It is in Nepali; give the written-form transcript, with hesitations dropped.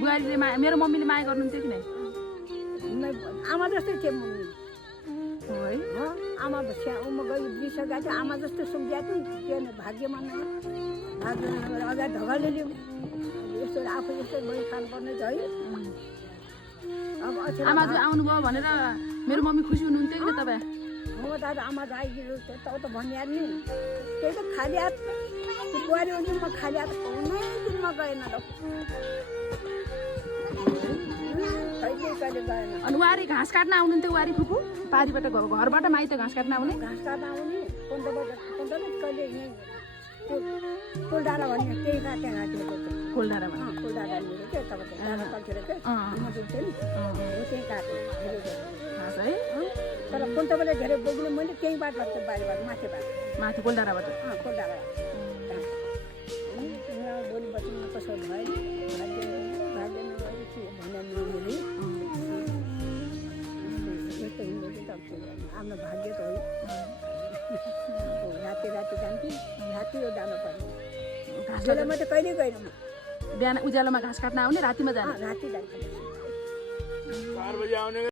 बुहारीले मेरो मम्मीले माया गर्नुहुन्थ्यो कि नै? आमा जस्तै थियो मम्मी है आमा उमा गई बिसकेको थियो आमा जस्तो सम्झिएको थियो त्यो भाग्यमा भाग्य अगाडि ढगाले लिउँ यस्तो आफू यस्तो बढी खानुपर्ने छ है अब आमा जो आउनुभयो भनेर मेरो मम्मी खुसी हुनुहुन्थ्यो कि तपाईँ? म दादा आमा आइदिनु त भनिहाल्नु नि त्यही त खाली हात बुहारी हुन्छ म खाली हात कुनै दिनमा गएन ल कहिले गएन। अनि वारी घाँस काट्न आउनुहुन्थ्यो वारी फुपू पारीबाट घरबाट माइत घाँस काट्न आउने? घाँस काट्न आउने कहिले त्यो फुलडाँडा भन्ने त्यही काटे घाँटेको फुलडाँडामा फुलडाँडा लिएर के तपाईँ डाँडा कल्चर के म जुन्थेँ नि हो त्यही काटेँ घाँस है तर कुन्तबाले धेरै बोक्ने मैले त्यहीँबाट लाग्छ बारीबाट माथिबाट माथि फुलडाँडाबाट फुलडाँडा बोली बच्चीमा कसो भयो भाग्य भने यस्तो हिँडेको त आफ्नो भाग्य त हो राति जान्थेँ राति हो जानु पर्ने उज्यालोमा त कहिले गएन म बिहान उज्यालोमा घाँस काट्न आउने रातिमा जाने राति जान्छ